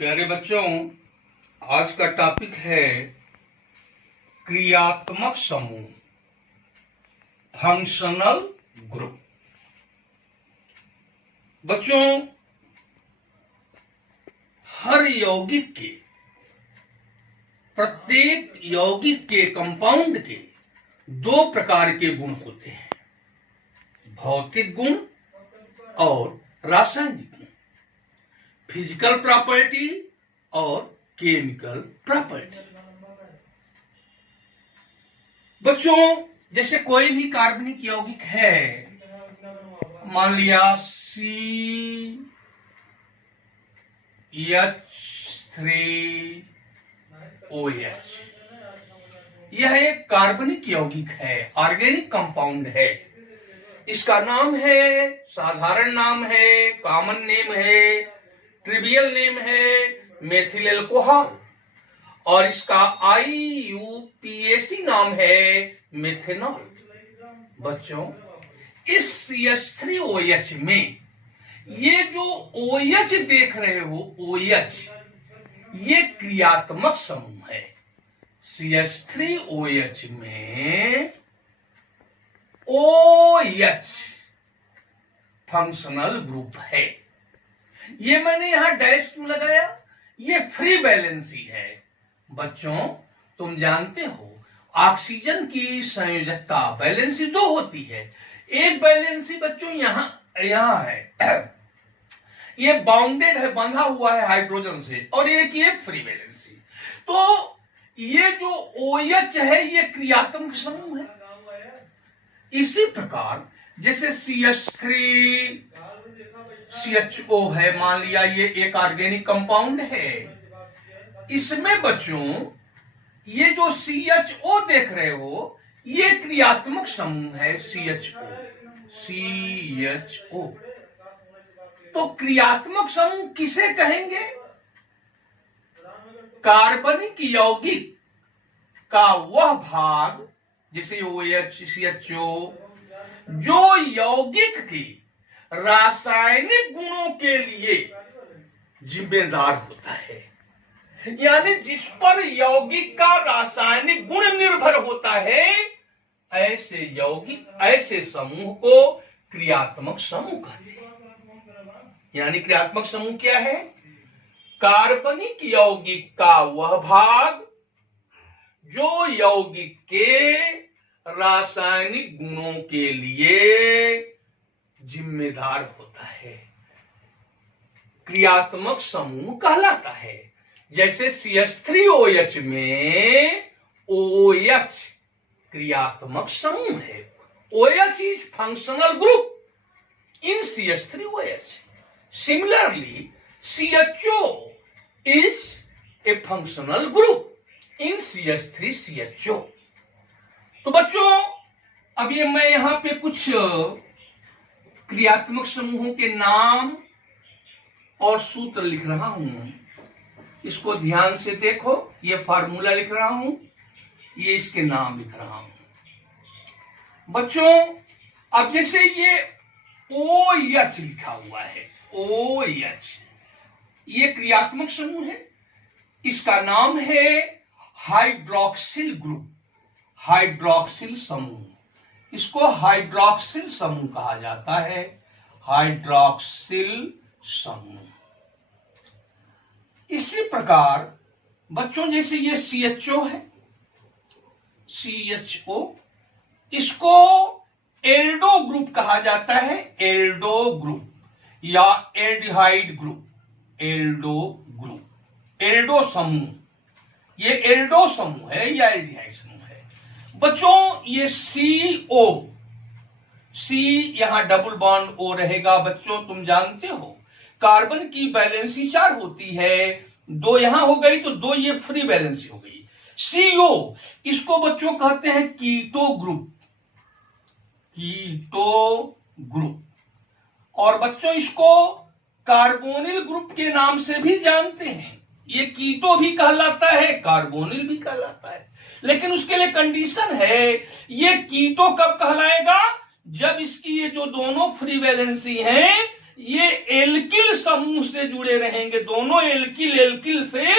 प्यारे बच्चों, आज का टॉपिक है क्रियात्मक समूह, फंक्शनल ग्रुप। बच्चों, हर यौगिक के, प्रत्येक यौगिक के कंपाउंड के दो प्रकार के गुण होते हैं, भौतिक गुण और रासायनिक गुण, फिजिकल प्रॉपर्टी और केमिकल प्रॉपर्टी। बच्चों, जैसे कोई भी कार्बनिक यौगिक है, मान लिया CH3OH, यह एक कार्बनिक यौगिक है, ऑर्गेनिक कंपाउंड है। इसका नाम है, साधारण नाम है, कॉमन नेम है, ट्रिवियल नेम है मेथिल अल्कोहल, और इसका IUPAC नाम है मेथेनॉल। बच्चों, इस CH3OH में ये जो OH देख रहे हो, OH ये क्रियात्मक समूह है। CH3OH में OH फंक्शनल ग्रुप है। ये मैंने यहां डैश क्यों लगाया? ये फ्री वैलेंसी है। बच्चों, तुम जानते हो ऑक्सीजन की संयोजकता वैलेंसी दो होती है। एक वैलेंसी बच्चों यहां है, ये बाउंडेड है, बंधा हुआ है हाइड्रोजन से, और ये फ्री वैलेंसी। तो ये जो OH है ये क्रियात्मक समूह है। इसी प्रकार जैसे CH3CHO है, मान लिया ये एक ऑर्गेनिक कंपाउंड है। इसमें बच्चों ये जो CHO देख रहे हो ये क्रियात्मक समूह है, CHO। तो क्रियात्मक समूह किसे कहेंगे? कार्बनिक यौगिक का वह भाग, जैसे OH, CHO, जो यौगिक की रासायनिक गुणों के लिए जिम्मेदार होता है, यानी जिस पर यौगिक का रासायनिक गुण निर्भर होता है, ऐसे यौगिक, ऐसे समूह को क्रियात्मक समूह कहते हैं। यानी क्रियात्मक समूह क्या है? कार्बनिक यौगिक का वह भाग जो यौगिक के रासायनिक गुणों के लिए जिम्मेदार होता है, क्रियात्मक समूह कहलाता है। जैसे CH3OH में OH क्रियात्मक समूह है। OH is functional group in CH3OH. Similarly, CHO is a functional group in CH3CHO. तो बच्चों, अब ये मैं यहां पे कुछ क्रियात्मक समूहों के नाम और सूत्र लिख रहा हूं। इसको ध्यान से देखो, ये फार्मूला लिख रहा हूं, ये इसके नाम लिख रहा हूं। बच्चों, अब जैसे ये OH लिखा हुआ है, OH ये क्रियात्मक समूह है। इसका नाम है हाइड्रोक्सिल ग्रुप, हाइड्रोक्सिल समूह। इसको हाइड्रोक्सिल समूह कहा जाता है, हाइड्रोक्सिल समूह। इसी प्रकार बच्चों, जैसे ये CHO है, CHO, इसको एल्डो ग्रुप कहा जाता है, एल्डो ग्रुप या aldehyde group, Aldo group, Aldo समूह। ये एल्डो समूह है या एल्डिहाइड समूह है। बच्चों, ये CO, C यहां डबल बॉन्ड O रहेगा। बच्चों, तुम जानते हो कार्बन की वैलेंसी 4 होती है, 2 यहां हो गई तो 2 ये फ्री वैलेंसी हो गई। CO, इसको बच्चों कहते हैं कीटो ग्रुप, कीटो ग्रुप। और बच्चों, इसको कार्बोनिल ग्रुप के नाम से भी जानते हैं। ये कीटो भी कहलाता है, कार्बोनिल भी कहलाता है, लेकिन उसके लिए कंडीशन है, ये कीटो कब कहलाएगा? जब इसकी ये जो दोनों फ्री वैलेंसी हैं ये एल्किल समूह से जुड़े रहेंगे, दोनों एल्किल से,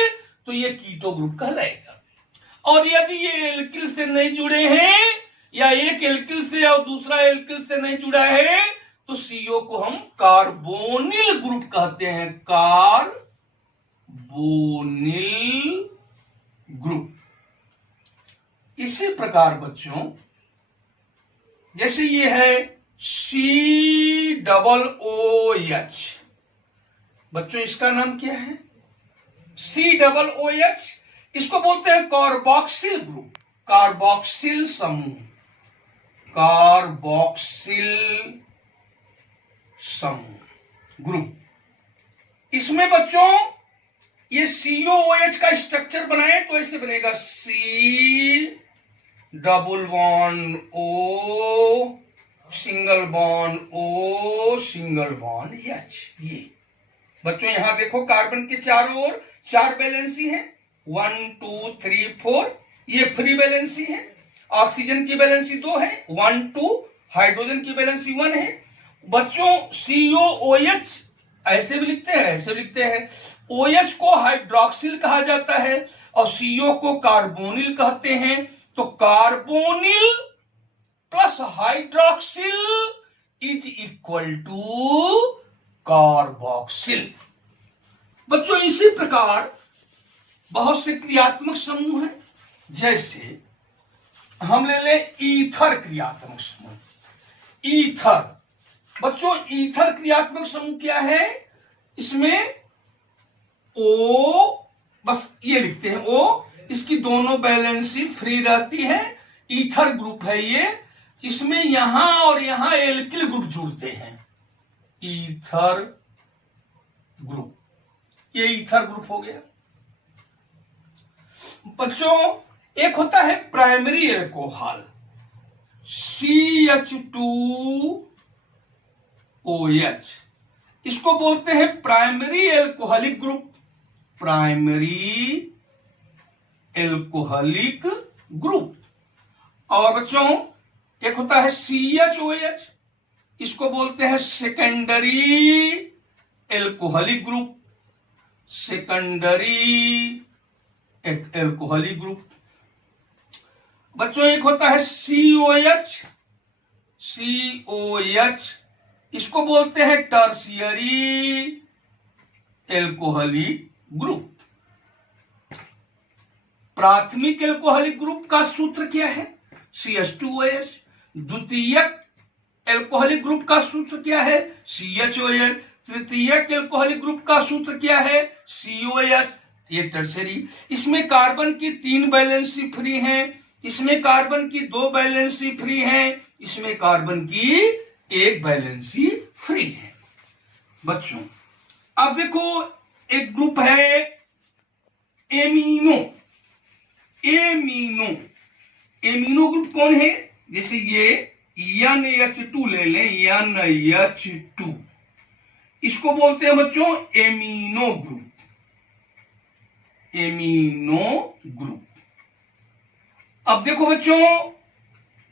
तो ये कीटो ग्रुप कहलाएगा। और यदि ये एल्किल से नहीं जुड़े हैं या एक एल्किल से और दूसरा एल्किल से नहीं जुड़ा है तो सीओ को हम कार्बोनिल ग्रुप कहते हैं, कार्बोनिल ग्रुप। इसी प्रकार बच्चों जैसे ये है COOH, बच्चों इसका नाम क्या है? COOH, इसको बोलते हैं कार्बोक्सिल ग्रुप, कार्बोक्सिल समूह, कार्बोक्सिल समूह ग्रुप। इसमें बच्चों ये COOH का स्ट्रक्चर बनाए तो ऐसे बनेगा C double bond O single bond O single bond H। ये बच्चों यहां देखो कार्बन के चारों ओर 4 वैलेंसी है, 1 2 3 4, ये फ्री वैलेंसी है। ऑक्सीजन की वैलेंसी 2 है, 1 2, हाइड्रोजन की वैलेंसी 1 है। बच्चों COOH ऐसे भी लिखते हैं, ऐसे भी लिखते हैं। OH को हाइड्रोक्सिल कहा जाता है और CO को कार्बोनिल कहते हैं। तो carbonyl plus hydroxyl is equal to carboxyl. बच्चों इसी प्रकार बहुत से क्रियात्मक समूह हैं, जैसे हम ले ले ईथर क्रियात्मक समूह। ईथर बच्चों, ईथर क्रियात्मक समूह क्या है? इसमें O बस ये लिखते हैं O, इसकी दोनों वैलेंसी फ्री रहती है, ईथर ग्रुप है ये। इसमें यहां और यहां एल्किल ग्रुप जुड़ते हैं, ईथर ग्रुप, ये ईथर ग्रुप हो गया। बच्चों एक होता है प्राइमरी एल्कोहल, CH2OH, इसको बोलते हैं primary alcoholic group, primary alcoholic group. और बच्चों एक होता है CHOH, इसको बोलते हैं secondary alcoholic group, secondary alcoholic group. बच्चों एक होता है COH, इसको बोलते हैं टर्शियरी एल्कोहलिक ग्रुप। प्राथमिक एल्कोहलिक ग्रुप का सूत्र क्या है? CH2OH। द्वितीयक एल्कोहलिक ग्रुप का सूत्र क्या है? CHOH। तृतीयक एल्कोहलिक ग्रुप का सूत्र क्या है? COH। ये टर्शरी, इसमें कार्बन की 3 वैलेंसी फ्री हैं, इसमें कार्बन की 2 वैलेंसी फ्री हैं, इसमें कार्बन की 1 वैलेंसी फ्री है। बच्चों अब देखो एक ग्रुप है एमिनो। एमिनो, एमिनो ग्रुप कौन है? जैसे ये NH2 ले लें, NH2, इसको बोलते हैं बच्चों एमिनो ग्रुप, एमिनो ग्रुप। अब देखो बच्चों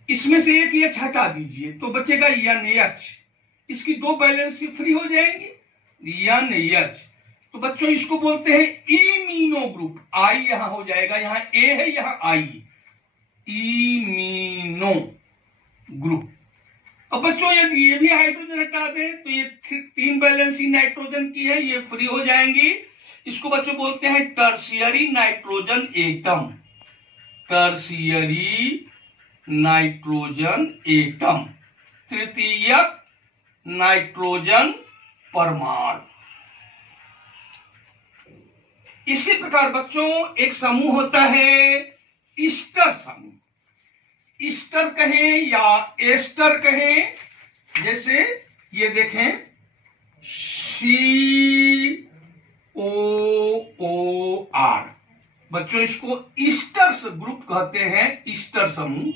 इसमें से एक H हटा दीजिए तो बचेगा NH, इसकी 2 वैलेंसी फ्री हो जाएंगी, NH। तो बच्चों इसको बोलते हैं इमीनो ग्रुप, I यहां हो जाएगा, यहां A है यहां I, इमीनो ग्रुप। अब बच्चों यदि ये भी हाइड्रोजन हटा दें तो ये 3 वैलेंसी नाइट्रोजन की है, ये फ्री हो जाएंगी। इसको बच्चों बोलते हैं tertiary nitrogen atom, tertiary nitrogen atom, तृतीयक नाइट्रोजन परमाणु। इसी प्रकार बच्चों एक समूह होता है ईस्टर समूह, ईस्टर कहें या एस्टर कहें। जैसे ये देखें COOR, बच्चों इसको ईस्टर्स ग्रुप कहते हैं, ईस्टर समूह,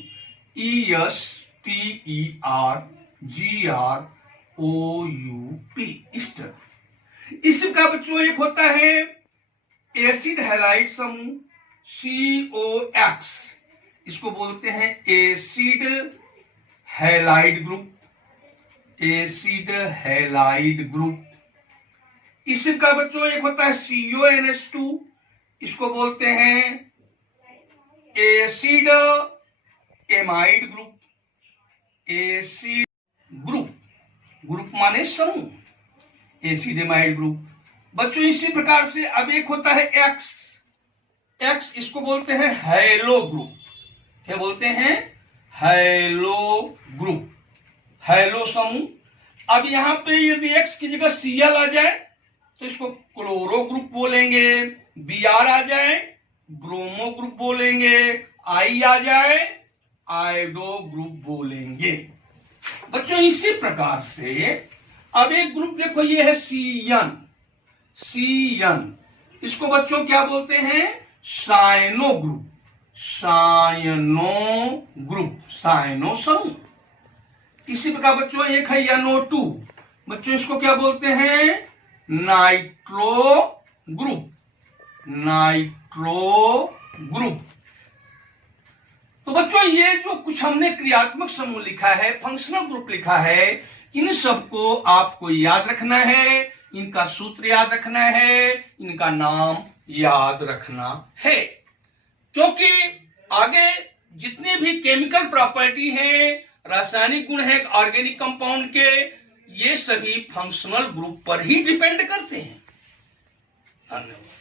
ESTERGROUP, ईस्टर। इसी का बच्चों एक होता है एसिड हैलाइड समूह, COX, इसको बोलते हैं acid halide group, acid halide group. इसी का बच्चों एक होता है CONH2, इसको बोलते हैं acid amide group. Acid group, group माने समूह, एसिड एमाइड ग्रुप। बच्चों इसी प्रकार से अब एक होता है एक्स, इसको बोलते हैं हैलो ग्रुप। क्या बोलते हैं? हैलो ग्रुप, हैलो समूह। अब यहां पे यदि एक्स की जगह Cl आ जाए तो इसको क्लोरो ग्रुप बोलेंगे, Br आ जाए ब्रोमो ग्रुप बोलेंगे, I आ जाए आयोडो ग्रुप बोलेंगे। बच्चों इसी प्रकार से अब एक ग्रुप देखो, ये है Cn, इसको बच्चों क्या बोलते हैं? साइनो ग्रुप, साइनो समूह। इसी प्रकार बच्चों एक है NO2, बच्चों इसको क्या बोलते हैं? Nitro group. तो बच्चों ये जो कुछ हमने क्रियात्मक समूह लिखा है, फंक्शनल ग्रुप लिखा है, इन सबको आपको याद रखना है, इनका सूत्र याद रखना है, इनका नाम याद रखना है, क्योंकि आगे जितने भी केमिकल प्रॉपर्टी हैं, रासायनिक गुण हैं ऑर्गेनिक कंपाउंड के, ये सभी फंक्शनल ग्रुप पर ही डिपेंड करते हैं। धन्यवाद।